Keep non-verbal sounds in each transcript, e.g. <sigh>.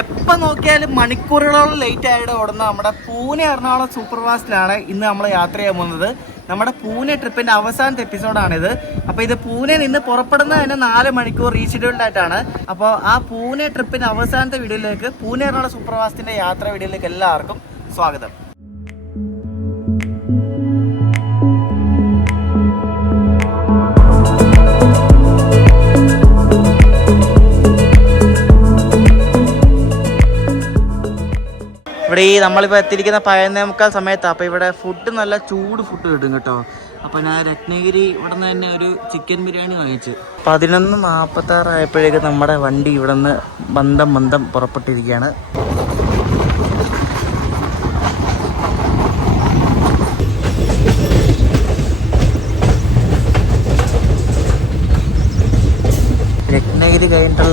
എപ്പോൾ നോക്കിയാലും മണിക്കൂറുകളോളം ലേറ്റ് ആയിട്ട് ഓടുന്ന നമ്മുടെ പൂനെ എറണാകുളം സൂപ്പർ ഫാസ്റ്റിലാണ് ഇന്ന് നമ്മൾ യാത്ര ചെയ്യാൻ പോകുന്നത്. നമ്മുടെ പൂനെ ട്രിപ്പിന്റെ അവസാനത്തെ എപ്പിസോഡാണിത് അപ്പോൾ ഇത് പൂനെ നിന്ന് പുറപ്പെടുന്ന തന്നെ നാല് മണിക്കൂർ റീഷെഡ്യൂൾഡ് ആയിട്ടാണ്. അപ്പോൾ ആ പൂനെ ട്രിപ്പിന്റെ അവസാനത്തെ വീഡിയോയിലേക്ക് പൂനെ എറണാകുളം സൂപ്പർ ഫാസ്റ്റിന്റെ യാത്ര വീഡിയോയിലേക്ക് എല്ലാവർക്കും സ്വാഗതം. ഇവിടെ ഈ നമ്മളിപ്പോൾ എത്തിയിരിക്കുന്ന പതിനേമുക്കാൽ സമയത്താണ് അപ്പോൾ ഇവിടെ ഫുഡ് നല്ല ചൂട് ഫുഡ് കിട്ടും കേട്ടോ. അപ്പോൾ ഞാൻ രത്നഗിരി ഇവിടെ നിന്ന് തന്നെ ഒരു ചിക്കൻ ബിരിയാണി വാങ്ങിച്ചു. പതിനൊന്ന് നാൽപ്പത്താറായപ്പോഴേക്ക് നമ്മുടെ വണ്ടി ഇവിടെ നിന്ന് ബന്ധം ബന്ധം പുറപ്പെട്ടിരിക്കുകയാണ്.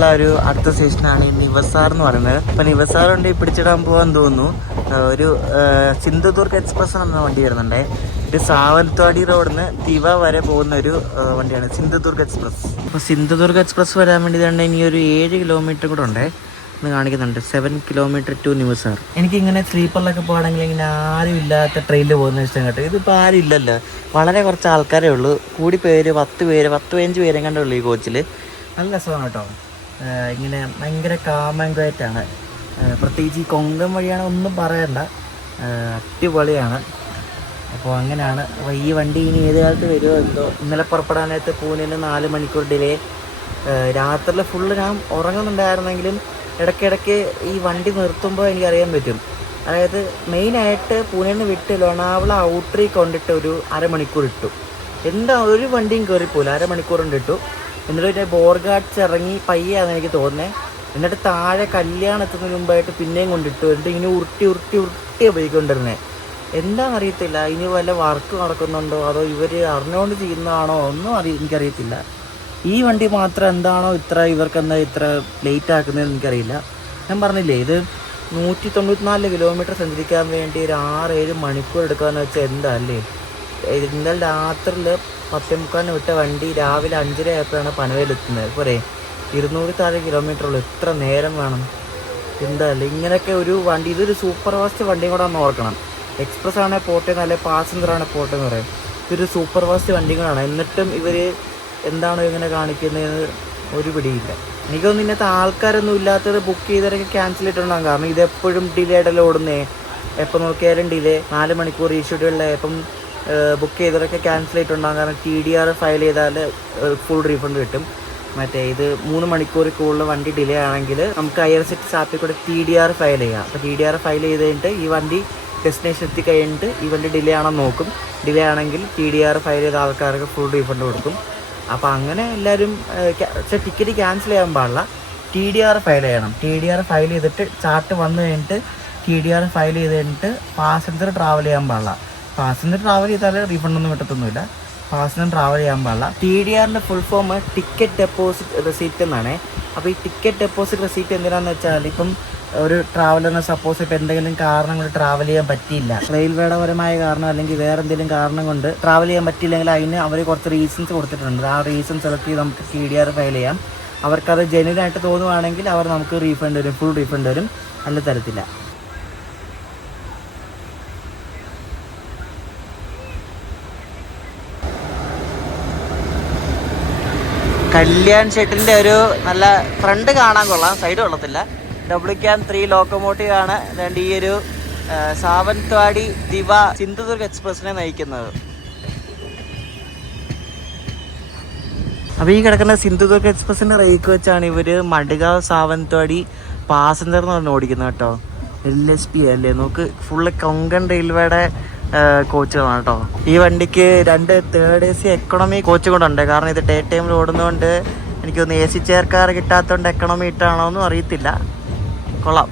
കഴിഞ്ഞിട്ടുള്ള ഒരു അടുത്ത സ്റ്റേഷനാണ് നിവസാർ എന്ന് പറയുന്നത്. അപ്പൊ നിവസാർ വണ്ടി പിടിച്ചിടാൻ പോകാൻ തോന്നുന്നു. ഒരു സിന്ധുദുർഗ് എക്സ്പ്രസ് എന്ന വണ്ടി വരുന്നുണ്ടേ. ഇത് സാവന്ത്വാടി റോഡിൽ നിന്ന് തിവ വരെ പോകുന്ന ഒരു വണ്ടിയാണ് സിന്ധുദുർഗ് എക്സ്പ്രസ്. അപ്പൊ സിന്ധുദുർഗ് എക്സ്പ്രസ് വരാൻ വേണ്ടി തന്നെ ഇനി ഒരു ഏഴ് കിലോമീറ്റർ കൂടെ ഉണ്ടേ. കാണിക്കുന്നുണ്ട്. സെവൻ കിലോമീറ്റർ ടു നിവസാർ. എനിക്ക് ഇങ്ങനെ സ്ലീപ്പറിലൊക്കെ പോകണമെങ്കിൽ ഇങ്ങനെ ആരും ഇല്ലാത്ത ട്രെയിനിൽ പോകുന്ന ഇഷ്ടം കേട്ടോ. ഇതിപ്പോൾ ആരും ഇല്ലല്ലോ. വളരെ കുറച്ച് ആൾക്കാരേ ഉള്ളൂ. കൂടി പേര് പത്ത് പേര് പത്ത് പതിനഞ്ച് പേരെ ഉള്ളൂ ഈ കോച്ചിൽ നല്ല രസമാണ് കേട്ടോ. ഇങ്ങനെ ഭയങ്കര കാമങ്കായിട്ടാണ് പ്രത്യേകിച്ച് ഈ കൊങ്കം വഴിയാണ് ഒന്നും പറയണ്ട. അടിപൊളിയാണ്. അപ്പോൾ അങ്ങനെയാണ്. അപ്പോൾ ഈ വണ്ടി ഇനി ഏത് കാലത്ത് വരുമോ എന്തോ? ഇന്നലെ പുറപ്പെടാനായിട്ട് പൂനെയിൽ നാല് മണിക്കൂർ ഡിലേ. രാത്രിയിൽ ഫുള്ള് ഞാൻ ഉറങ്ങുന്നുണ്ടായിരുന്നെങ്കിലും ഇടയ്ക്കിടയ്ക്ക് ഈ വണ്ടി നിർത്തുമ്പോൾ എനിക്കറിയാൻ പറ്റും. അതായത് മെയിനായിട്ട് പൂനെയിൽ നിന്ന് വിട്ട് ലോണാവള ഔട്ടറി കൊണ്ടിട്ട് ഒരു അരമണിക്കൂർ ഇട്ടു. എന്താ ഒരു വണ്ടിയും കയറിപ്പോലും അരമണിക്കൂർ കൊണ്ട് ഇട്ടു. എന്നിട്ട് പിന്നെ ബോർഗാട്സ് ഇറങ്ങി പയ്യാന്ന് എനിക്ക് തോന്നുന്നത് എന്നിട്ട് താഴെ കല്യാണത്തിന് മുമ്പായിട്ട് പിന്നെയും കൊണ്ടിട്ടു. എന്നിട്ട് ഇങ്ങനെ ഉരുട്ടി ഉരുട്ടി ഉരുട്ടി പോയിക്കൊണ്ടിരുന്നത് എന്താണെന്ന് അറിയത്തില്ല ഇനി വല്ല വർക്ക് നടക്കുന്നുണ്ടോ? അതോ ഇവർ അറിഞ്ഞുകൊണ്ട് ചെയ്യുന്നതാണോ? ഒന്നും അറി എനിക്കറിയത്തില്ല. ഈ വണ്ടി മാത്രം എന്താണോ ഇത്ര ഇവർക്ക് എന്താ ഇത്ര ലേറ്റ് ആക്കുന്നതെന്ന് എനിക്കറിയില്ല. ഞാൻ പറഞ്ഞില്ലേ ഇത് നൂറ്റി തൊണ്ണൂറ്റിനാല് കിലോമീറ്റർ സഞ്ചരിക്കാൻ വേണ്ടി ഒരു ആറ് ഏഴ് മണിക്കൂർ എടുക്കാന്ന് വെച്ചാൽ എന്താ അല്ലേ? ഇന്നലെ രാത്രിയിൽ പത്തേ മുക്കാലിന് വിട്ട വണ്ടി രാവിലെ അഞ്ചര ആയപ്പോഴാണ് പനവേലെത്തുന്നത് പോരെ ഇരുന്നൂറ് താഴെ കിലോമീറ്റർ ഉള്ളു. എത്ര നേരം വേണം. എന്തായാലും ഇങ്ങനെയൊക്കെ ഒരു വണ്ടി ഇതൊരു സൂപ്പർ ഫാസ്റ്റ് വണ്ടി കൂടെ ഒന്ന് ഓർക്കണം. എക്സ്പ്രസ് ആണ് പോട്ടെ നല്ല പാസഞ്ചർ ആണ് പോട്ടെ എന്ന് പറയും. ഇതൊരു സൂപ്പർ ഫാസ്റ്റ് വണ്ടിയും കൂടാണ് എന്നിട്ടും ഇവർ എന്താണോ ഇങ്ങനെ കാണിക്കുന്നത് ഒരു പിടിയില്ല. എനിക്കൊന്നും ഇന്നത്തെ ആൾക്കാരൊന്നും ഇല്ലാത്തത് ബുക്ക് ചെയ്തവരൊക്കെ ക്യാൻസൽ ചെയ്തിട്ടുണ്ടാകും കാരണം ഇതെപ്പോഴും ഡിലേ ആയിട്ടല്ലേ ഓടുന്നേ. എപ്പോൾ നോക്കിയാലും ഡിലേ നാല് മണിക്കൂർ ഈ ഷെഡ്യൂളിലെ ഇപ്പം ബുക്ക് ചെയ്തവരൊക്കെ ക്യാൻസൽ ചെയ്തിട്ടുണ്ടാകും കാരണം ടി ഡി ആർ ഫയൽ ചെയ്താൽ ഫുൾ റീഫണ്ട് കിട്ടും. മറ്റേ ഇത് മൂന്ന് മണിക്കൂർ കൂടുതൽ വണ്ടി ഡിലേ ആണെങ്കിൽ നമുക്ക് ഐ ആർ സിറ്റി ആപ്പിൽ കൂടെ ടി ഡി ആർ ഫയൽ ചെയ്യാം. അപ്പോൾ ടി ഡി ആർ ഫയൽ ചെയ്ത് കഴിഞ്ഞിട്ട് ഈ വണ്ടി ഡെസ്റ്റിനേഷൻ എത്തി കഴിഞ്ഞിട്ട് ഈ വണ്ടി ഡിലേ ആണോ നോക്കും. ഡിലേ ആണെങ്കിൽ ടി ഡി ആർ ഫയൽ ചെയ്ത ആൾക്കാർക്ക് ഫുൾ റീഫണ്ട് കൊടുക്കും. അപ്പോൾ അങ്ങനെ എല്ലാവരും പക്ഷേ ടിക്കറ്റ് ക്യാൻസൽ ചെയ്യാൻ പാടില്ല. ടി ഡി ആർ ഫയൽ ചെയ്യണം. ടി ഡി ആർ ഫയൽ ചെയ്തിട്ട് ചാർട്ട് വന്നു കഴിഞ്ഞിട്ട് ടി ഡി ആർ ഫയൽ ചെയ്ത് കഴിഞ്ഞിട്ട് പാസഞ്ചർ ട്രാവൽ ചെയ്യാൻ പാടില്ല. പാസഞ്ചർ ട്രാവൽ ചെയ്താൽ റീഫണ്ട് ഒന്നും കിട്ടത്തൊന്നുമില്ല. പാസഞ്ചർ ട്രാവൽ ചെയ്യാൻ പാടില്ല. ടി ഡി ആറിന്റെ full form ticket deposit receipt എന്നാണ്. അപ്പോൾ ഈ ടിക്കറ്റ് ഡെപ്പോസിറ്റ് റെസീപ്റ്റ് എന്തിനാന്ന് വെച്ചാൽ ഇപ്പം ഒരു ട്രാവലറിന് സപ്പോസ് ഇപ്പം എന്തെങ്കിലും കാരണം കൊണ്ട് ട്രാവൽ ചെയ്യാൻ പറ്റിയില്ല. റെയിൽവേയുടെ പരമായ കാരണം അല്ലെങ്കിൽ വേറെ എന്തെങ്കിലും കാരണം കൊണ്ട് ട്രാവൽ ചെയ്യാൻ പറ്റിയില്ലെങ്കിൽ അതിന് അവർ കുറച്ച് റീസൺസ് കൊടുത്തിട്ടുണ്ട്. ആ റീസൺ സെലക്ട് ചെയ്ത് നമുക്ക് ടി ഡി ആർ ഫയൽ ചെയ്യാം. അവർക്കത് ജെന്യൂൻ ആയിട്ട് തോന്നുവാണെങ്കിൽ അവർ നമുക്ക് റീഫണ്ട് വരും ഫുൾ റീഫണ്ട് വരും അല്ല തരത്തില്ല കല്യാൺ ഷെട്ടിന്റെ ഒരു നല്ല ഫ്രണ്ട് കാണാൻ കൊള്ളാം. സൈഡ് കൊള്ളത്തില്ല. ഡബ്ല്യു ക്യാൻ ത്രീ ലോക്കോമോട്ടീവ് ആണ്. രണ്ട് ഈ ഒരു സാവന്ത്വാടി ദിവ സിന്ധുദുർഗ് എക്സ്പ്രസിനെ നയിക്കുന്നത്. അപ്പോൾ ഈ കിടക്കുന്ന സിന്ധുദുർഗ് എക്സ്പ്രസിന്റെ റേക്ക് വെച്ചാണ് ഇവർ മഡ്ഗാവ് സാവന്ത്വാടി പാസഞ്ചർ എന്ന് പറഞ്ഞ് ഓടിക്കുന്നത് കേട്ടോ. എൽ എസ് പി അല്ലേ? നമുക്ക് ഫുള്ള് കൊങ്കൺ റെയിൽവേയുടെ കോച്ചുകളാണ് കേട്ടോ ഈ വണ്ടിക്ക് രണ്ട് third A C economy coach കൊണ്ടുണ്ട് കാരണം ഇത് ഡേ ടൈമിൽ ഓടുന്നതുകൊണ്ട് എനിക്കൊന്ന് എ സി ചെയർ കാർ കിട്ടാത്തതുകൊണ്ട് എക്കണോമി ഇട്ടാണോ എന്നും അറിയത്തില്ല. കൊള്ളാം.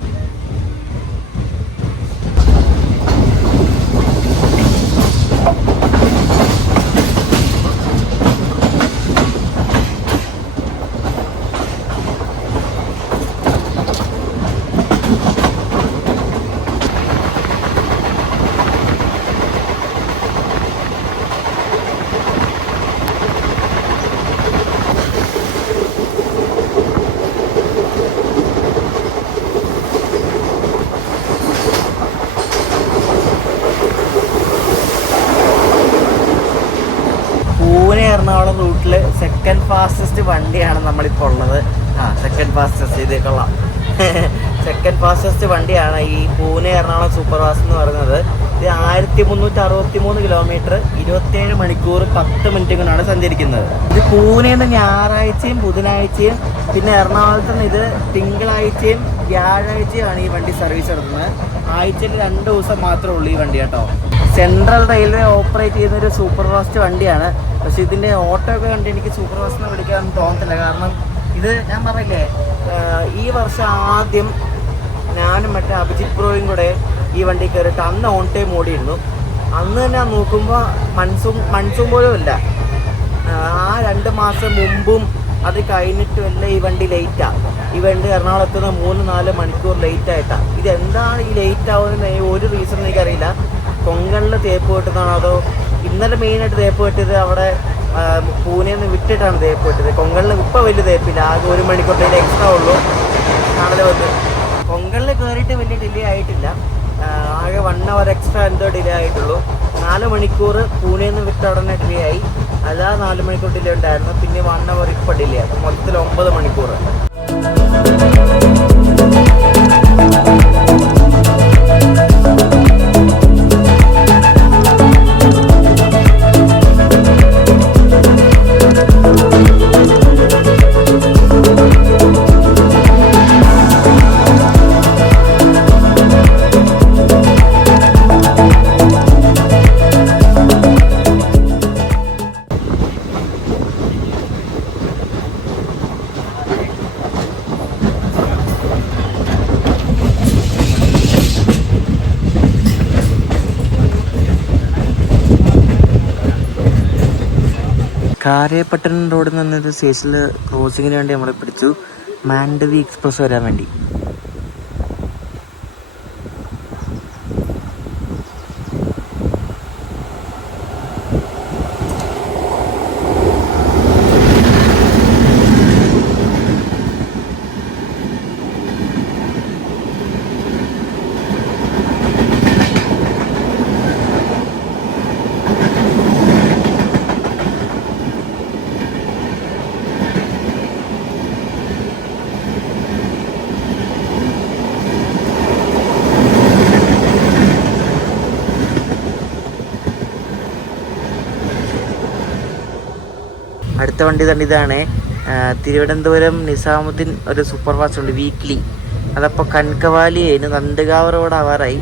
നമ്മളിപ്പോൾ ഉള്ളത് ആ സെക്കൻഡ് ഫാസ്റ്റസ്റ്റ് ഇത് കൊള്ളാം. <laughs> സെക്കൻഡ് ഫാസ്റ്റസ്റ്റ് വണ്ടിയാണ് ഈ പൂനെ എറണാകുളം സൂപ്പർ ഫാസ്റ്റ് എന്ന് പറയുന്നത്. ഇത് ആയിരത്തി മുന്നൂറ്റി അറുപത്തി മൂന്ന് കിലോമീറ്റർ ഇരുപത്തിയേഴ് മണിക്കൂർ പത്ത് മിനിറ്റ് കൊണ്ടാണ് സഞ്ചരിക്കുന്നത്. ഇത് പൂനെ നിന്ന് ഞായറാഴ്ചയും ബുധനാഴ്ചയും പിന്നെ എറണാകുളത്ത് നിന്ന് ഇത് തിങ്കളാഴ്ചയും വ്യാഴാഴ്ചയുമാണ് ഈ വണ്ടി സർവീസ് നടത്തുന്നത്. ആഴ്ചയിൽ രണ്ട് ദിവസം മാത്രമേ ഉള്ളൂ ഈ വണ്ടി കേട്ടോ. സെൻട്രൽ റെയിൽവേ ഓപ്പറേറ്റ് ചെയ്യുന്ന ഒരു സൂപ്പർ ഫാസ്റ്റ് വണ്ടിയാണ്. പക്ഷെ ഇതിന്റെ ഓട്ടോ ഒക്കെ കണ്ട് എനിക്ക് സൂപ്പർ ഫാസ്റ്റ് എന്ന് വിളിക്കാൻ തോന്നത്തില്ല. കാരണം ഇത് ഞാൻ പറയില്ലേ ഈ വർഷം ആദ്യം ഞാനും മറ്റേ അഭിജിത് ബ്രോയും കൂടെ ഈ വണ്ടി കയറിയിട്ട് അന്ന് ഓൺ ടൈം ഓടിയിരുന്നു. അന്ന് തന്നെ നോക്കുമ്പോൾ മൺസൂൺ മൺസൂൺ പോലും ഇല്ല. ആ രണ്ട് മാസം മുമ്പും അത് കഴിഞ്ഞിട്ടും അല്ല ഈ വണ്ടി ലേറ്റാണ് ഈ വണ്ടി എറണാകുളത്ത് നിന്ന് മൂന്ന് നാല് മണിക്കൂർ ലേറ്റ് ഇതെന്താണ് ഈ ലേറ്റ് ആവുന്നത് ഒരു റീസൺ എനിക്കറിയില്ല. കൊങ്കണിൽ തേപ്പ് കെട്ടുന്നതാണോ അതോ ഇന്നലെ മെയിനായിട്ട് തേപ്പ് കെട്ടിയത് അവിടെ പൂനെ നിന്ന് വിട്ടിട്ടാണ് തേപ്പ് കെട്ടിയത്? കൊങ്കണിൽ ഇപ്പോൾ വലിയ തേപ്പില്ല. ആകെ ഒരു മണിക്കൂറിന്റെ എക്സ്ട്രാ ഉള്ളൂ. നാളെ വന്ന് കൊങ്കണിൽ കയറിയിട്ട് വലിയ ഡിലേ ആയിട്ടില്ല. ആകെ വൺ അവർ എക്സ്ട്രാ എന്തോ ഡിലേ ആയിട്ടുള്ളൂ. നാല് മണിക്കൂർ പൂനെ നിന്ന് വിട്ട ഉടനെ ഡിലേ ആയി. അല്ലാതെ നാല് മണിക്കൂർ ഡിലേ ഉണ്ടായിരുന്നു. പിന്നെ വൺ അവർ ഇപ്പോൾ ഡിലേ ആയിരുന്നു മൊത്തത്തിൽ ഒമ്പത് മണിക്കൂർ. കാരേപ്പട്ടണം റോഡിൽ നിന്നൊരു സ്റ്റേഷനിൽ ക്രോസിങ്ങിന് വേണ്ടി നമ്മളെ പിടിച്ചു. മാൻഡവി എക്സ്പ്രസ് വരാൻ വേണ്ടി അടുത്ത വണ്ടി തന്നെ ഇതാണ്. തിരുവനന്തപുരം നിസാമുദ്ദീൻ ഒരു സൂപ്പർ ഫാസ്റ്റ് ഉണ്ട് വീക്ക്ലി അതപ്പോൾ കൺകവാലി കഴിഞ്ഞു നന്ദഗാവ് റോഡ് ആവാറായി.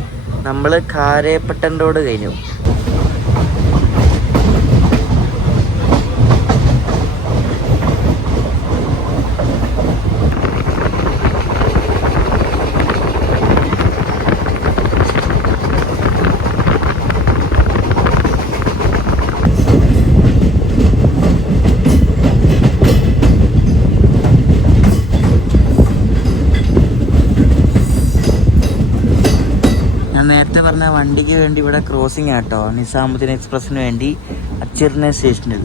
നമ്മൾ കാരേപ്പട്ടൻ റോഡ് കഴിഞ്ഞു ഞാൻ നേരത്തെ പറഞ്ഞ വണ്ടിക്ക് വേണ്ടി ഇവിടെ ക്രോസിംഗ് ആട്ടോ നിസാമുദ്ദീൻ എക്സ്പ്രസ്സിന് വേണ്ടി അച്ചിറിനെ സ്റ്റേഷനിൽ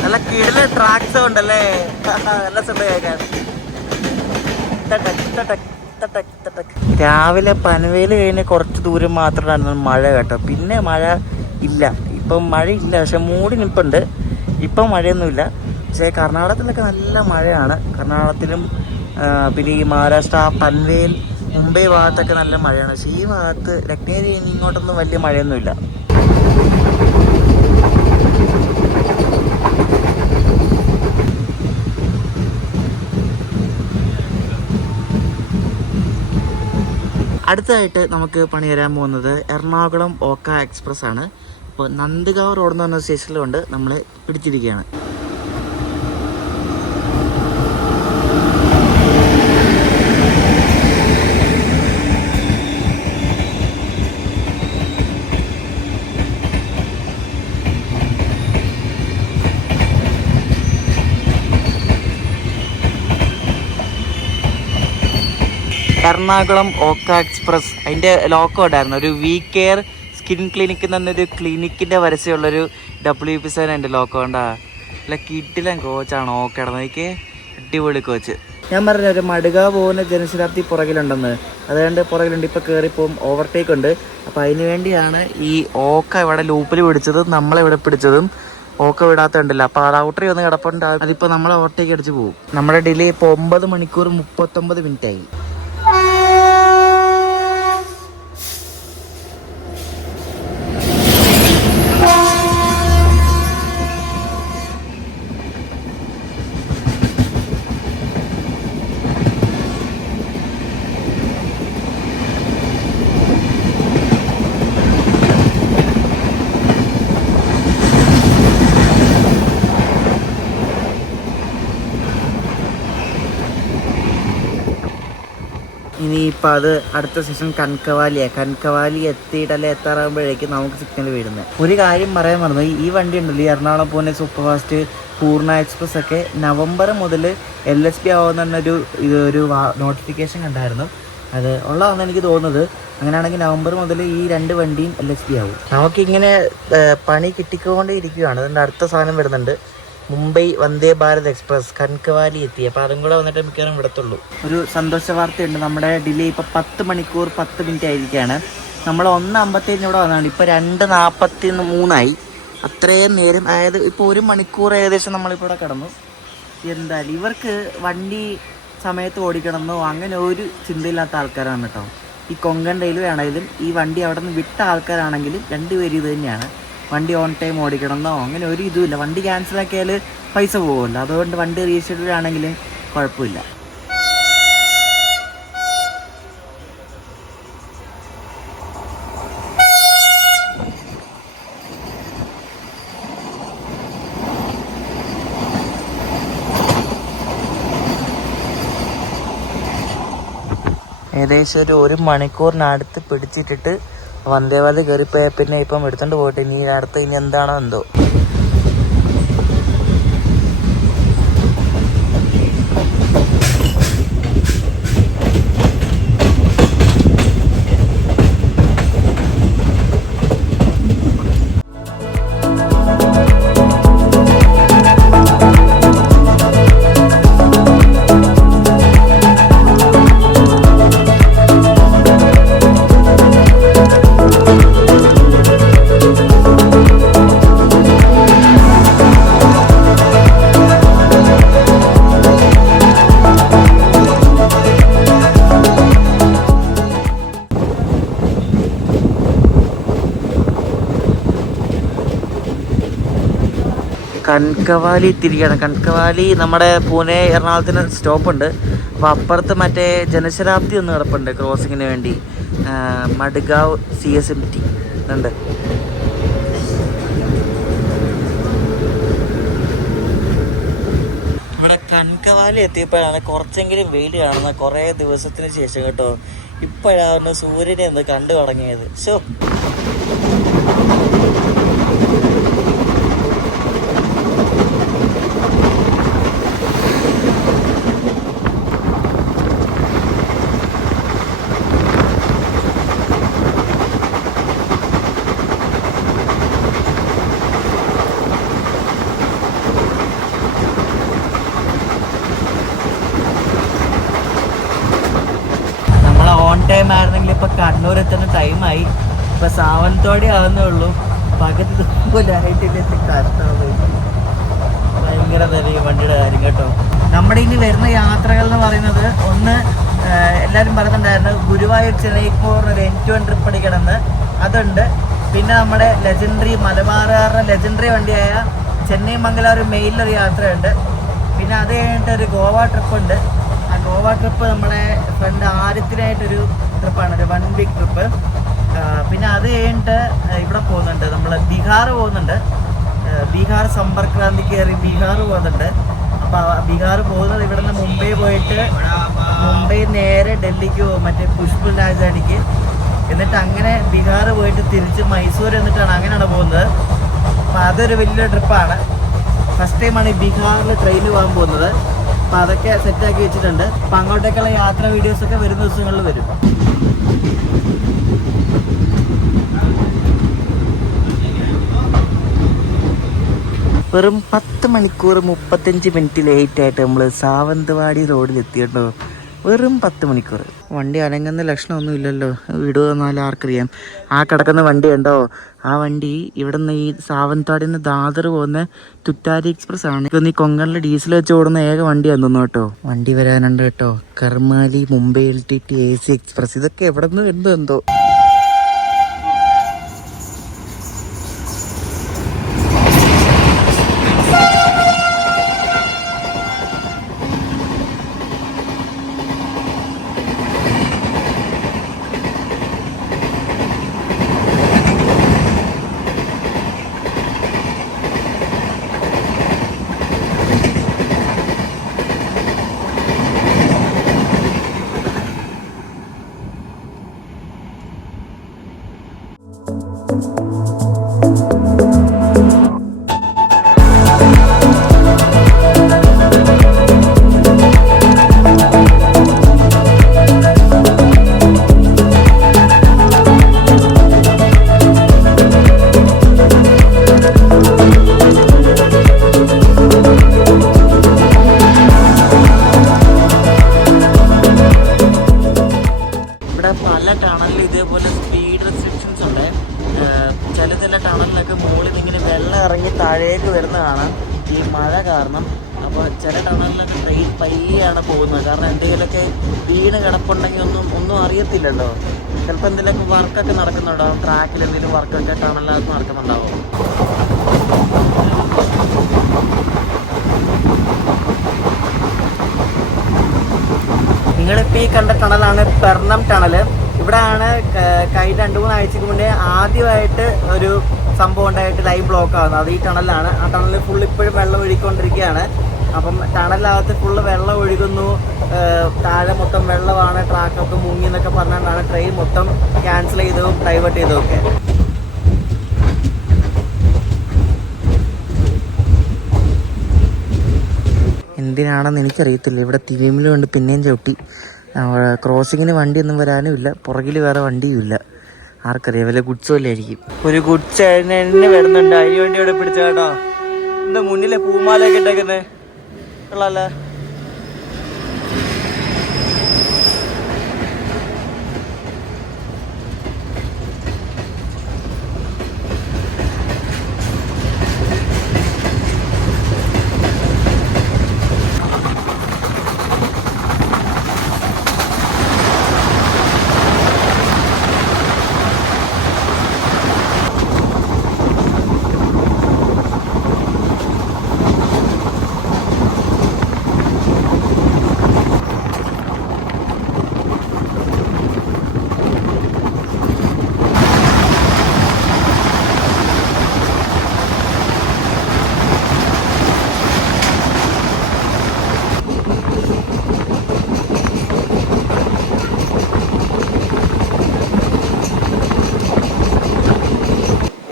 നല്ല കിടില ട്രാക്സ് ഉണ്ടല്ലേ? നല്ല സുഖം. രാവിലെ പനവേൽ കഴിഞ്ഞ് കുറച്ച് ദൂരം മാത്രമാണ് മഴ കേട്ടോ. പിന്നെ മഴ ഇല്ല. ഇപ്പം ഇല്ല. പക്ഷെ മൂടി നിൽപ്പുണ്ട്. ഇപ്പം മഴയൊന്നുമില്ല. പക്ഷേ കർണാടകത്തിലൊക്കെ നല്ല മഴയാണ്. കർണാടകത്തിലും പിന്നെ ഈ മഹാരാഷ്ട്ര പൻവേൽ മുംബൈ ഭാഗത്തൊക്കെ നല്ല മഴയാണ്. പക്ഷേ ഈ ഭാഗത്ത് ലക്നേരി ഇങ്ങോട്ടൊന്നും വലിയ മഴയൊന്നുമില്ല. അടുത്തതായിട്ട് നമുക്ക് പണി തരാൻ പോകുന്നത് എറണാകുളം ഓക്ക എക്സ്പ്രസ് ആണ് ഇപ്പോൾ നന്ദഗാവ് റോഡ് എന്ന് പറഞ്ഞ സ്റ്റേഷനിലുണ്ട്. നമ്മൾ പിടിച്ചിരിക്കുകയാണ്. എറണാകുളം ഓക്ക എക്സ്പ്രസ് അതിന്റെ ലോക്കോ ഉണ്ടായിരുന്നു. ഒരു വി കെയർ സ്കിൻ ക്ലിനിക്ക് എന്നൊരു ക്ലിനിക്കിന്റെ വരസയുള്ളൊരു ഡബ്ല്യു പി സെവൻ എന്റെ ലോക്കോ ഉണ്ടാ അല്ല കിട്ടില്ല കോച്ചാണ് ഓക്കെ നോക്കിയേ അടിപൊളി കോച്ച് ഞാൻ പറഞ്ഞ ഒരു മടുക പോകുന്ന ജനശതാബ്ദി പുറകിലുണ്ടെന്ന്. അതുകൊണ്ട് പുറകിലുണ്ട് ഇപ്പോൾ കയറിപ്പോവും ഓവർടേക്ക് ഉണ്ട്. അപ്പോൾ അതിന് വേണ്ടിയാണ് ഈ ഓക്ക ഇവിടെ ലൂപ്പിൽ പിടിച്ചതും നമ്മളിവിടെ പിടിച്ചതും ഓക്ക വിടാത്തുണ്ടല്ലോ അപ്പോൾ അത് ഔട്ടറി ഒന്ന് കിടപ്പുണ്ട് അതിപ്പോൾ നമ്മൾ ഓവർടേക്ക് അടിച്ച് പോകും നമ്മുടെ ഡിലേ ഇപ്പോൾ ഒമ്പത് മണിക്കൂർ മുപ്പത്തൊമ്പത് മിനിറ്റ് ആയി. ഇനിയിപ്പോൾ അത് അടുത്ത സെഷൻ കൺകവാലിയാണ് കൺകവാലി എത്തിയിട്ടല്ലേ എത്താറാകുമ്പോഴേക്കും നമുക്ക് സിഗ്നൽ വീഴുന്നത് ഒരു കാര്യം പറയാൻ മറന്നു. ഈ വണ്ടി ഉണ്ടല്ലോ ഈ Ernakulam Pune super fast Purna express ഒക്കെ നവംബർ മുതൽ എൽ എസ് പി ആവുമെന്ന് പറഞ്ഞൊരു ഒരു നോട്ടിഫിക്കേഷൻ കണ്ടായിരുന്നു. അത് ഉള്ളതാണ് എനിക്ക് തോന്നുന്നത്. അങ്ങനെയാണെങ്കിൽ നവംബർ മുതൽ ഈ രണ്ട് വണ്ടിയും എൽ എസ് പി ആവും. നമുക്കിങ്ങനെ പണി കിട്ടിക്കൊണ്ടേ ഇരിക്കുകയാണ് അതിന്റെ അടുത്ത സാധനം വരുന്നുണ്ട്. മുംബൈ വന്ദേ ഭാരത് എക്സ്പ്രസ് കൺകവാലി എത്തി. അപ്പോൾ അതും കൂടെ വന്നിട്ട് മിക്കവാറും വിടത്തുള്ളൂ ഒരു സന്തോഷ വാർത്തയുണ്ട്. നമ്മുടെ ഡിലേ ഇപ്പോൾ പത്ത് മണിക്കൂർ പത്ത് മിനിറ്റ് ആയിരിക്കുകയാണ്. നമ്മൾ ഒന്ന് അമ്പത്തേഴിന് ഇവിടെ വന്നതാണ് ഇപ്പോൾ രണ്ട് നാൽപ്പത്തി മൂന്നായി അത്രയും നേരം അതായത് ഇപ്പോൾ ഒരു മണിക്കൂർ ഏകദേശം നമ്മളിപ്പോൾ ഇവിടെ കിടന്നു. എന്തായാലും ഇവർക്ക് വണ്ടി സമയത്ത് ഓടിക്കണമെന്നോ അങ്ങനെ ഒരു ചിന്തയില്ലാത്ത ആൾക്കാരാണ് കേട്ടോ. ഈ കൊങ്കൺ റെയിൽവേ ആണെങ്കിലും ഈ വണ്ടി അവിടെ നിന്ന് വിട്ട ആൾക്കാരാണെങ്കിലും രണ്ടുപേരും ഇത് തന്നെയാണ്. വണ്ടി ഓൺ ടൈം ഓടിക്കണമെന്നോ? അങ്ങനെ ഒരു ഇതുമില്ല. വണ്ടി ക്യാൻസൽ ആക്കിയാൽ പൈസ പോകുമല്ലോ അതുകൊണ്ട് വണ്ടി റീഷെഡ്യൂൾ ആണെങ്കിൽ കുഴപ്പമില്ല. ഏകദേശം ഒരു ഒരു മണിക്കൂറിനടുത്ത് പിടിച്ചിട്ടിട്ട് വന്ദേവാദ് കയറിപ്പോയ പിന്നെ ഇപ്പം എടുത്തോണ്ട് പോയിട്ട് ഇനി അടുത്ത് ഇനി എന്താണോ എന്തോ. കൺകവാലി തിരികെയാണ്. കൺകവാലി നമ്മുടെ പൂനെ എറണാകുളത്തിന് സ്റ്റോപ്പുണ്ട്. അപ്പോൾ അപ്പുറത്ത് മറ്റേ ജനശതാബ്ദി ഒന്ന് കിടപ്പുണ്ട് ക്രോസിങ്ങിന് വേണ്ടി. Madgaon C S M T. ഉണ്ട്. ഇവിടെ കൺകവാലി എത്തിയപ്പോഴാണ് കുറച്ചെങ്കിലും വെയിൽ കാണുന്നത് കുറേ ദിവസത്തിന് ശേഷം കേട്ടോ ഇപ്പോഴാണ് സൂര്യനെ ഒന്ന് കണ്ടു തുടങ്ങിയത്. ശോ നമ്മൾ ഓൺ ടൈം ആയിരുന്നെങ്കിൽ ഇപ്പൊ കണ്ണൂർ എത്തുന്ന ടൈമായി. ഇപ്പൊ സാവനത്തോടെ ആവുന്നേ ഉള്ളൂ പകുതി ദൂരമായിട്ടില്ല കഷ്ടമായി. ഭയങ്കര നല്ല വണ്ടിയുടെ കാര്യം കേട്ടോ. നമ്മുടെ ഇനി വരുന്ന യാത്രകൾ എന്ന് പറയുന്നത് ഒന്ന് എല്ലാവരും പറയുന്നുണ്ടായിരുന്നു ഗുരുവായൂർ ചെന്നൈപ്പൂർ ഒരു എൻ ടു എൻ ട്രിപ്പ് അടിക്കണമെന്ന് അതുണ്ട്. പിന്നെ നമ്മുടെ ലെജൻഡറി മലബാറുകാരുടെ ലെജൻഡറി വണ്ടിയായ ചെന്നൈ മംഗലാപുരം മെയിലൊരു യാത്രയുണ്ട്. പിന്നെ അത് കഴിഞ്ഞിട്ട് ഒരു ഗോവ ട്രിപ്പ് ഉണ്ട്. ആ ഗോവ ട്രിപ്പ് നമ്മുടെ ഫ്രണ്ട് ആദ്യത്തിനായിട്ടൊരു ട്രിപ്പാണ് ഒരു വൺ വീക്ക് ട്രിപ്പ്. പിന്നെ അത് കഴിഞ്ഞിട്ട് ഇവിടെ പോകുന്നുണ്ട്. നമ്മൾ ബീഹാർ പോകുന്നുണ്ട്. ബീഹാർ സമ്പർക്ക് ക്രാന്തി കയറി ബീഹാർ പോകുന്നുണ്ട്. അപ്പോൾ ബീഹാർ പോകുന്നത് ഇവിടെ നിന്ന് മുംബൈ പോയിട്ട് മുംബൈ നേരെ ഡൽഹിക്ക് പോകും മറ്റേ പുഷ്പ രാജധാനിക്ക്. എന്നിട്ട് അങ്ങനെ ബീഹാർ പോയിട്ട് തിരിച്ച് മൈസൂർ എന്നിട്ടാണ് അങ്ങനെയാണ് പോകുന്നത്. അപ്പോൾ അതൊരു വലിയ ട്രിപ്പാണ്. ഫസ്റ്റ് ടൈമാണ് ബീഹാറിൽ ട്രെയിനിൽ പോകാൻ പോകുന്നത്. അപ്പൊ അതൊക്കെ സെറ്റാക്കി വെച്ചിട്ടുണ്ട്. അപ്പൊ അങ്ങോട്ടേക്കുള്ള യാത്ര വീഡിയോസ് ഒക്കെ വരുന്ന ദിവസങ്ങളിൽ വരും. വെറും പത്ത് മണിക്കൂർ മുപ്പത്തഞ്ച് മിനിറ്റ് ലേറ്റ് ആയിട്ട് നമ്മൾ സാവന്തവാടി റോഡിൽ എത്തിയിട്ടോ വെറും പത്ത് മണിക്കൂർ. വണ്ടി അനങ്ങുന്ന ലക്ഷണമൊന്നും ഇല്ലല്ലോ വിടുക എന്നാൽ ആർക്കറിയാം. ആ കിടക്കുന്ന വണ്ടി ഉണ്ടോ? ആ വണ്ടി ഇവിടെ നിന്ന് ഈ സാവന്താടിൽ നിന്ന് ദാദർ പോകുന്ന തുറ്റാരി എക്സ്പ്രസ് ആണ് ഇതൊന്ന് ഈ കൊങ്കണിൽ ഡീസൽ വെച്ച് ഓടുന്ന ഏക വണ്ടിയാന്ന് തോന്നുന്നു കേട്ടോ. വണ്ടി വരാനുണ്ട് കേട്ടോ. Karmali Mumbai L T T A C express. ഇതൊക്കെ എവിടെ നിന്ന് വരുന്നത് എന്തോ ഇവിടെ നിങ്ങളിപ്പോൾ ഈ കണ്ട ടണലാണ് പെർണം ടണൽ ഇവിടെയാണ് കഴിഞ്ഞ രണ്ട് മൂന്ന് ആഴ്ചക്ക് മുന്നേ ആദ്യമായിട്ട് ഒരു സംഭവം ഉണ്ടായിട്ട് ലൈൻ ബ്ലോക്ക് ആകുന്നത് അത് ഈ ടണലാണ്. ആ ടണലിൽ ഫുൾ ഇപ്പോഴും വെള്ളം ഒഴുകിക്കൊണ്ടിരിക്കുകയാണ്. അപ്പം ടണലിനകത്ത് ഫുള്ള് വെള്ളം ഒഴുകുന്നു. താഴെ മൊത്തം വെള്ളമാണ് ട്രാക്കൊക്കെ മുങ്ങി എന്നൊക്കെ പറഞ്ഞുകൊണ്ടാണ് ട്രെയിൻ മൊത്തം ക്യാൻസൽ ചെയ്തതും ഡൈവേർട്ട് ചെയ്തതും ഒക്കെ എന്തിനാണെന്ന് എനിക്കറിയത്തില്ല. ഇവിടെ തിരിമിൽ കൊണ്ട് പിന്നെയും ചവിട്ടി. ക്രോസിങ്ങിന് വണ്ടിയൊന്നും വരാനും ഇല്ല പുറകിൽ വേറെ വണ്ടിയുമില്ല. ആർക്കറിയാം വല്ല ഗുഡ്സ് വല്ല ആയിരിക്കും ഒരു ഗുഡ്സ് എന്നെ വരുന്നുണ്ട്. അതിന് വേണ്ടി ഇവിടെ പിടിച്ച കേട്ടോ. എന്താ മുന്നിലെ പൂമാലയൊക്കെ ഇട്ടേക്കുന്നേ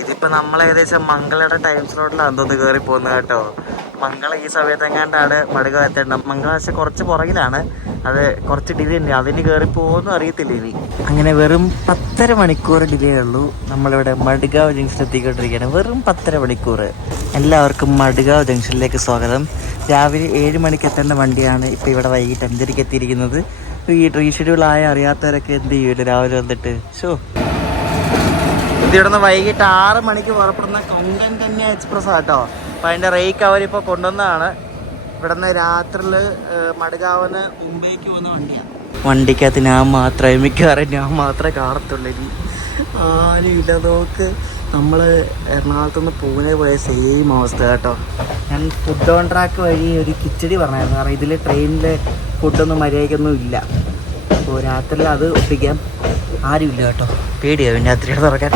ഇതിപ്പോ നമ്മൾ ഏകദേശം മംഗളയുടെ ടൈം സ്ലോട്ടിലാണ് തോന്നുന്നു കയറി പോകുന്നത് കേട്ടോ. മംഗള ഈ സമയത്ത് എങ്ങാണ്ടാണ് മടുക എത്തേണ്ടത് മംഗള പക്ഷെ കുറച്ച് പുറകിലാണ്. അത് കുറച്ച് ഡിലേ ഉണ്ട് അതിന് കയറി പോകുമെന്ന് അറിയത്തില്ല ഇനി. അങ്ങനെ വെറും പത്തര മണിക്കൂർ ഡിലേ ഉള്ളൂ. നമ്മളിവിടെ മടുകാവ് ജംഗ്ഷൻ എത്തിക്കൊണ്ടിരിക്കുകയാണ് വെറും പത്തര മണിക്കൂർ എല്ലാവർക്കും മടുകാവ് ജംഗ്ഷനിലേക്ക് സ്വാഗതം. രാവിലെ ഏഴ് മണിക്ക് എത്തേണ്ട വണ്ടിയാണ് ഇപ്പോൾ ഇവിടെ വൈകിട്ട് അഞ്ചരയ്ക്ക് എത്തിയിരിക്കുന്നത്. ഈ റീഷെഡ്യൂൾ ആയ അറിയാത്തവരൊക്കെ എന്ത് ചെയ്യൂല രാവിലെ വന്നിട്ട്. ഷോ ഇവിടുന്ന് വൈകിട്ട് ആറ് മണിക്ക് പുറപ്പെടുന്ന കൊങ്കൺ തന്നെ എക്സ്പ്രസ് ആട്ടോ. അപ്പം അതിന്റെ റേക്ക് അവരിപ്പോൾ കൊണ്ടുവന്നതാണ്. ഇവിടുന്ന് രാത്രിയിൽ മടുകാവന് മുംബൈക്ക് പോകുന്ന വണ്ടിയാണ് വണ്ടിക്കകത്ത് ഞാൻ മാത്രമേ മിക്കവാറും ഞാൻ മാത്രമേ കാണത്തുള്ളൂ. ഇനി ആരും ഇല്ല. നോക്ക് എറണാകുളത്ത് നിന്ന് പൂനെ പോയ സെയിം അവസ്ഥ കേട്ടോ. ഞാൻ ഫുഡ് ഓൺ ട്രാക്ക് വഴി ഒരു കിച്ചടി പറഞ്ഞായിരുന്നു. കാരണം ഇതിൽ ട്രെയിനിലെ ഫുഡൊന്നും മര്യാദയ്ക്കൊന്നും ഇല്ല. അപ്പോൾ രാത്രിയിൽ അത് ഒപ്പിക്കാം ആരുമില്ല കേട്ടോ. പേടിയാവും രാത്രിയുടെ തുറക്കാൻ.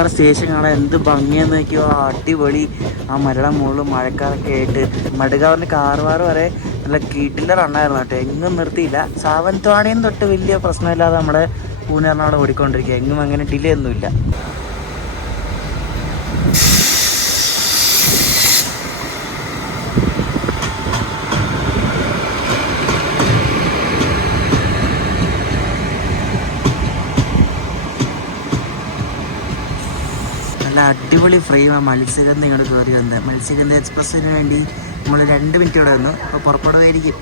കാർവാർ സ്റ്റേഷൻ കാണാൻ എന്ത് ഭംഗിയെന്ന് നോക്കിയോ? അടിപൊളി. ആ മരയുടെ മുകളിൽ മഴക്കാലൊക്കെ ആയിട്ട് മടുകാവിന്റെ കാർവാർ വരെ നല്ല കീട്ടിലെ റണ്ണായിരുന്നു കേട്ടോ. എങ്ങും നിർത്തിയില്ല. സാവൻത്വാണിയും തൊട്ട് വലിയ പ്രശ്നമില്ലാതെ നമ്മുടെ പൂനെറിനവിടെ ഓടിക്കൊണ്ടിരിക്കുക. എങ്ങും അങ്ങനെ ഡിലേ ഒന്നുമില്ല. നല്ല അടിപൊളി ഫ്രെയിമാണ് മത്സ്യഗന്ധ ഇങ്ങോട്ട് കയറി വന്നത് മത്സ്യഗന്ധ എക്സ്പ്രസ്സിന് വേണ്ടി നമ്മൾ രണ്ട് മിനിറ്റ് ഇവിടെ വന്നു. അപ്പോൾ പുറപ്പെടുമായിരിക്കും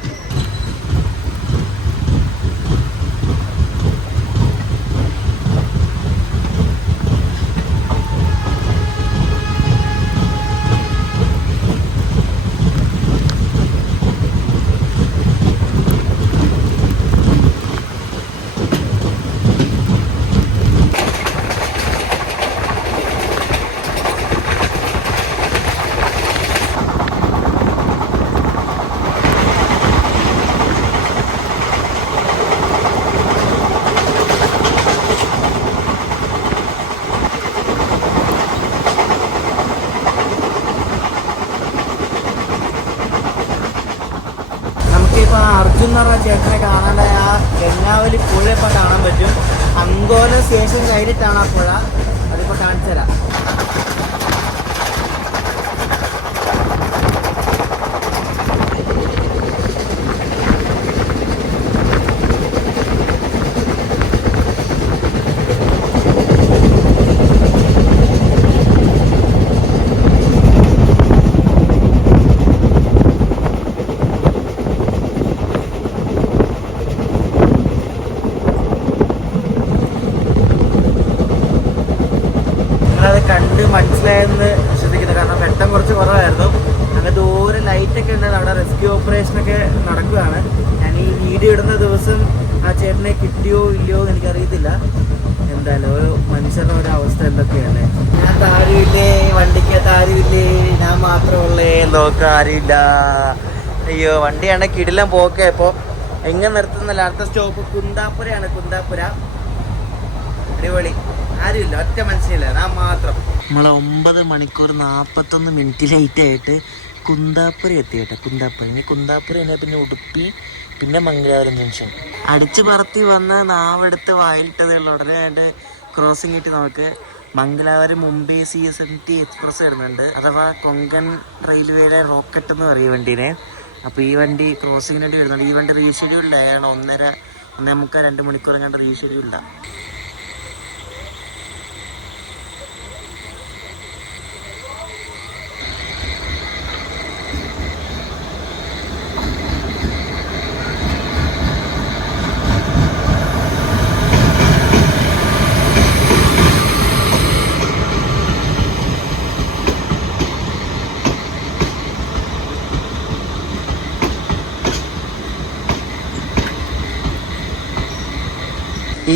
നമുക്കിപ്പോൾ അർജുൻ എന്ന് പറഞ്ഞ ചേട്ടനെ കാണാണ്ടായ ആ ഗംഗാവലി പുഴ ഇപ്പം കാണാൻ പറ്റും. അങ്കോല സ്റ്റേഷൻ കഴിഞ്ഞിട്ടാണ് ആ പുഴ. അതിപ്പോൾ കാണിച്ചു തരാം നിങ്ങളത് കണ്ട് മനസ്സിലായെന്ന് ശ്രദ്ധിക്കുന്നു കാരണം വെട്ടം കുറച്ച് കുറവായിരുന്നു അങ്ങനെ ദൂരെ ഉണ്ട്. അവിടെ റെസ്ക്യൂ ഓപ്പറേഷനൊക്കെ നടക്കുകയാണ്. ഞാൻ ഈ വീഡിയോ ഇടുന്ന ദിവസം ആ ചേട്ടനെ കിട്ടിയോ ഇല്ലയോ എന്ന് എനിക്കറിയത്തില്ല. എന്തായാലും ഒരു മനുഷ്യരുടെ ഒരു അവസ്ഥ എന്തൊക്കെയാണ്. ഞാൻ താരമില്ലേ? വണ്ടിക്ക് ആരുമില്ലേ ഞാൻ മാത്രമുള്ളേ നോക്കാൻ ആരുമില്ല. അയ്യോ വണ്ടിയാണ് കിടിലം പോക്കെ. ഇപ്പോൾ എങ്ങനെ നിർത്തുന്നില്ല? അടുത്ത സ്റ്റോപ്പ് കുന്താപ്പുരയാണ് കുന്താപ്പുര. അടിപൊളി. ആരുമില്ല. ഒറ്റ മനുഷ്യനില്ല. ഞാൻ മാത്രം. നമ്മളെ ഒമ്പത് മണിക്കൂർ നാൽപ്പത്തൊന്ന് മിനിറ്റ് ലേറ്റ് ആയിട്ട് കുന്താപ്പുര എത്തി കേട്ടോ കുന്താപ്പുര ഇനി കുന്താപ്പുര എന്നെ പിന്നെ ഉടുപ്പി പിന്നെ മംഗലാപുരം ജംഗ്ഷൻ. അടിച്ചു പറത്തി വന്ന് നാവെടുത്ത് വായിലിട്ടതുള്ള ഉടനെ ആയിട്ട് ക്രോസിംഗ് ആയിട്ട് നമുക്ക് Mangalapuram Mumbai C S N T express വരുന്നുണ്ട്. അഥവാ കൊങ്കൺ റെയിൽവേയുടെ റോക്കറ്റ് എന്ന് പറയും വണ്ടീനെ. അപ്പോൾ ഈ വണ്ടി ക്രോസിങ്ങിന് വേണ്ടി വരുന്നുണ്ട്. ഈ വണ്ടി റീഷെഡ്യൂൾ റീഷെഡ്യൂൾഡായാണ് ഒന്നര ഒന്നേ മുക്കാൽ രണ്ട് മണിക്കൂർ കണ്ട് റീഷെഡ്യൂൾഡാണ്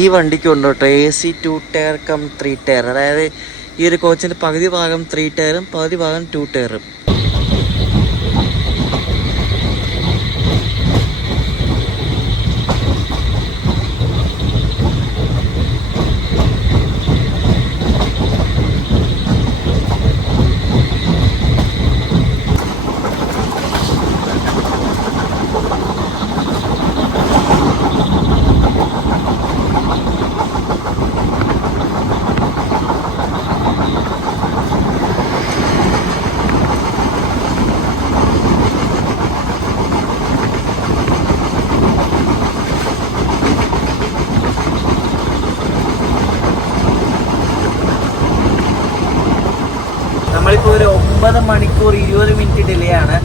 ഈ വണ്ടിക്ക് ഉണ്ട് കേട്ടോ A C two tier cum three tier അതായത് ഈ ഒരു കോച്ചിന്റെ പകുതി ഭാഗം ത്രീ ടയറും പകുതി ഭാഗം ടു ടയറും നമ്മളിപ്പോൾ ഒരു ഒമ്പത് മണിക്കൂർ ഇരുപത് മിനിറ്റ് ഡിലേ ആണ്.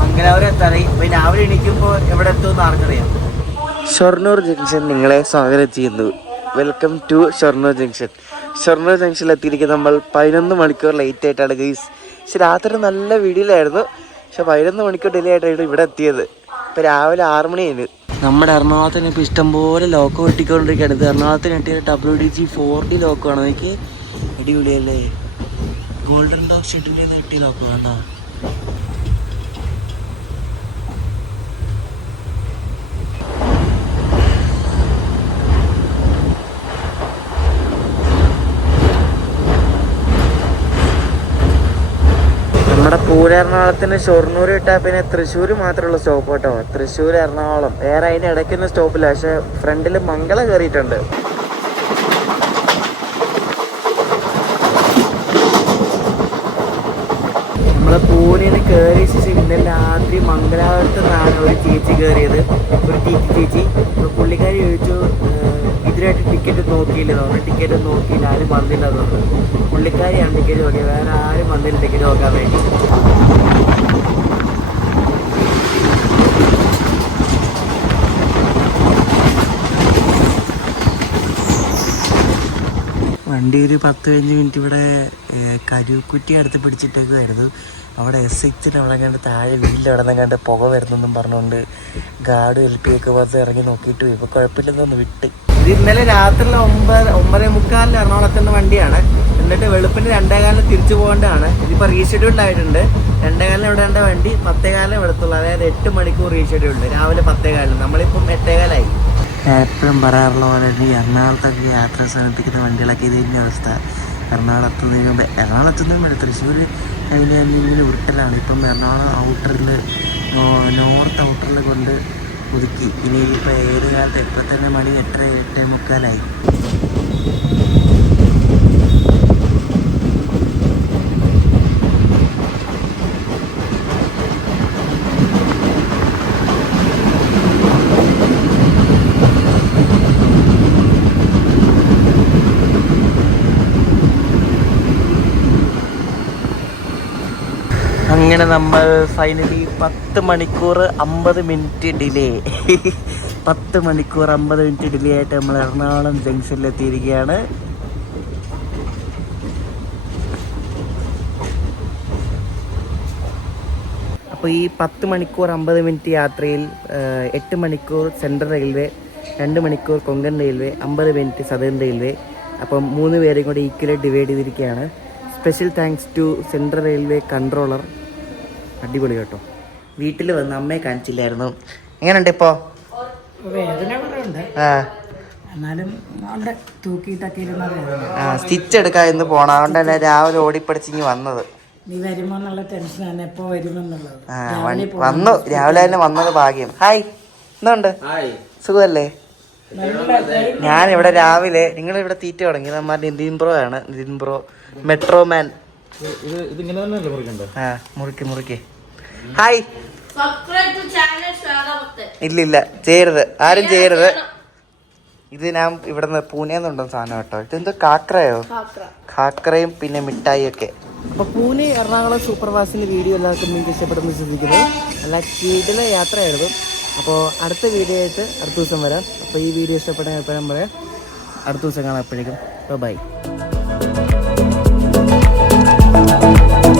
മംഗലാപുരം എത്താറായി. ഇപ്പൊ രാവിലെ എണീക്കുമ്പോൾ എവിടെ എത്തുമെന്ന് ആർക്കറിയാം? ഷൊർണൂർ ജംഗ്ഷൻ നിങ്ങളെ സ്വാഗതം ചെയ്യുന്നു. Welcome to Shoranur junction. Shoranur ജംഗ്ഷനിൽ എത്തിയിരിക്കുന്നത് നമ്മൾ പതിനൊന്ന് മണിക്കൂർ ലേറ്റ് ആയിട്ടാണ് ഗൈസ് പക്ഷെ രാത്രി നല്ല വീഡിയോയിലായിരുന്നു പക്ഷെ പതിനൊന്ന് മണിക്കൂർ ഡിലേ ആയിട്ടാണ് ഇവിടെ എത്തിയത്. ഇപ്പം രാവിലെ ആറ് മണിയായിരുന്നു നമ്മുടെ എറണാകുളത്തിന് ഇപ്പോൾ ഇഷ്ടംപോലെ ലോക്ക് വെട്ടിക്കൊണ്ടിരിക്കുകയാണ്. ഇത് എറണാകുളത്തിന് കിട്ടിയ W D G four D ലോക്കാണ് എനിക്ക് അടിപൊളിയല്ലേ? ഗോൾഡൻ ഡോഗ് ഷെഡിൽ നിന്ന് കിട്ടി നോക്കുക കേട്ടോ പൂര എറണാകുളത്തിന് ഷൊർണൂർ കിട്ടാ പിന്നെ തൃശ്ശൂർ മാത്രമുള്ള സ്റ്റോപ്പ് കേട്ടോ. തൃശ്ശൂർ എറണാകുളം. വേറെ അതിന് ഇടയ്ക്കുന്ന സ്റ്റോപ്പില്ല പക്ഷെ ഫ്രണ്ടിൽ മംഗള കയറിയിട്ടുണ്ട് നമ്മളെ നിന്ന് കയറിയ ശേഷം ഇന്നലെ രാത്രി മംഗലാപുരത്ത് നിന്നാണ് ഒരു ചേച്ചി കയറിയത് ഒരു ടീച്ചി ചേച്ചി. അപ്പോൾ പുള്ളിക്കാരി ചോദിച്ചു ഇതിനായിട്ട് ടിക്കറ്റ് നോക്കിയില്ല പറഞ്ഞു. ടിക്കറ്റ് നോക്കിയില്ല. ആരും വന്നില്ല പറഞ്ഞു. പുള്ളിക്കാരിയാണ് ടിക്കറ്റ് നോക്കിയത്. വേറെ ആരും വന്നില്ല ടിക്കറ്റ് നോക്കാൻ വേണ്ടി. വണ്ടി ഒരു പത്ത് പതിനഞ്ച് മിനിറ്റ് ഇവിടെ കരുക്കുറ്റി അടുത്ത് പിടിച്ചിട്ടേക്കുമായിരുന്നു അവിടെ എസ് കണ്ട് താഴെ കണ്ട് പുക വരുന്നെന്നും പറഞ്ഞുകൊണ്ട് ഗാർഡ് എൽ പി ഒക്കെ വന്ന് ഇറങ്ങി നോക്കിയിട്ട്. പോയി. ഇപ്പൊ കുഴപ്പമില്ലെന്നൊന്ന് വിട്ട്. ഇത് ഇന്നലെ രാത്രി ഒമ്പത് ഒമ്പത് മുക്കാലിൽ എറണാകുളത്തുന്ന വണ്ടിയാണ്. എന്നിട്ട് വെളുപ്പിന് രണ്ടേകാലിന് തിരിച്ചു പോകേണ്ടതാണ്. ഇതിപ്പോൾ റീഷെഡ്യൂൾഡ് ആയിട്ടുണ്ട്. രണ്ടേകാലിന് വിടേണ്ട വണ്ടി? പത്തേകാലിന് വെളുത്തുള്ളൂ അതായത് എട്ട് മണിക്കൂർ റീഷെഡ്യൂൾഡ് രാവിലെ പത്തേകാലിന് നമ്മളിപ്പം എട്ടേകാലായി എപ്പോഴും പറയാറുള്ള പോലെ ഈ എറണാകുളത്തൊക്കെ യാത്ര സമർപ്പിക്കുന്ന വണ്ടികളൊക്കെ ഇതിന്റെ അവസ്ഥ. എറണാകുളത്ത് നിന്ന് എറണാകുളത്ത് നിന്നും വേണ്ട തൃശ്ശൂർ അതിന്റെ അല്ലെങ്കിൽ ഉരുട്ടലാണ്. ഇപ്പം എറണാകുളം ഔട്ടറിൽ നോർത്ത് ഔട്ടറിൽ കൊണ്ട് ഒതുക്കി. ഇനി ഇപ്പോൾ ഏത് കാലത്ത് എപ്പോൾ തന്നെ മണി? എട്ടര എട്ടേ മുക്കാലായി. അങ്ങനെ നമ്മൾ ഫൈനലി പത്ത് മണിക്കൂർ അമ്പത് മിനിറ്റ് ഡിലേ <laughs> പത്ത് മണിക്കൂർ അമ്പത് മിനിറ്റ് ഡിലേ ആയിട്ട് നമ്മൾ എറണാകുളം ജംഗ്ഷനിൽ എത്തിയിരിക്കുകയാണ്. അപ്പോൾ ഈ പത്ത് മണിക്കൂർ അമ്പത് മിനിറ്റ് യാത്രയിൽ എട്ട് മണിക്കൂർ സെൻട്രൽ റെയിൽവേ രണ്ട് മണിക്കൂർ കൊങ്കൺ റെയിൽവേ അമ്പത് മിനിറ്റ് സദേൺ റെയിൽവേ അപ്പം മൂന്ന് പേരെയും കൂടി ഈക്വലി ഡിവൈഡ് ചെയ്തിരിക്കുകയാണ്. Special thanks to central railway controller അടിപൊളി കേട്ടോ. വീട്ടിൽ വന്ന് അമ്മയെ കാണിച്ചില്ലായിരുന്നു. എങ്ങനെയുണ്ട് ഇപ്പോൾ ആ. ഇരുന്ന സ്റ്റിച്ച് എടുക്കാൻ ഇന്ന് പോണം. അതുകൊണ്ട് തന്നെ രാവിലെ ഓടിപ്പടിച്ചിങ്ങി വന്നത്. നീ വരുമോ എന്നുള്ള ടെൻഷനാണ് എപ്പോ വരുമെന്നുള്ളത്. ആ വൺ- വന്നു. രാവിലെ തന്നെ വന്നത് ഭാഗ്യം. ഹായ് എന്തുണ്ട്? സുഖമല്ലേ? ഞാൻ ഇവിടെ രാവിലെ നിങ്ങൾ ഇവിടെ തീറ്റ തുടങ്ങി. നമ്മുടെ നിതിൻ ബ്രോ ആണ് നിതിൻ ബ്രോ മെട്രോ മാൻ ആ മുറിക്ക് മുറിക്ക്. ഹായ്. സബ്സ്ക്രൈബ് ടു ചാനൽ ശ്വേതഭക്തൻ ഇല്ല ഇല്ല ചെയ്യരുത്. ആരും ചെയ്യരുത്. ഇത് ഞാൻ ഇവിടുന്ന് പൂനെന്നുണ്ടോ സാധനം കേട്ടോ. ഇതെന്തോ കാക്കറയോ? കാക്കറയും പിന്നെ മിഠായി ഒക്കെ അപ്പൊ പൂനെ എറണാകുളം സൂപ്പർവാസിന്റെ വീഡിയോ എല്ലാവർക്കും നിങ്ങൾക്ക് ഇഷ്ടപ്പെടുന്നു ശ്രദ്ധിക്കുന്നു അല്ല കീടിലെ യാത്രയായിരുന്നു. അപ്പോൾ അടുത്ത വീഡിയോ ആയിട്ട് അടുത്ത ദിവസം വരാം. അപ്പോൾ ഈ വീഡിയോ ഇഷ്ടപ്പെട്ടാൽ എപ്പോഴും പറയാം. അടുത്ത ദിവസം കാണാം എപ്പോഴേക്കും ബൈ Thank you.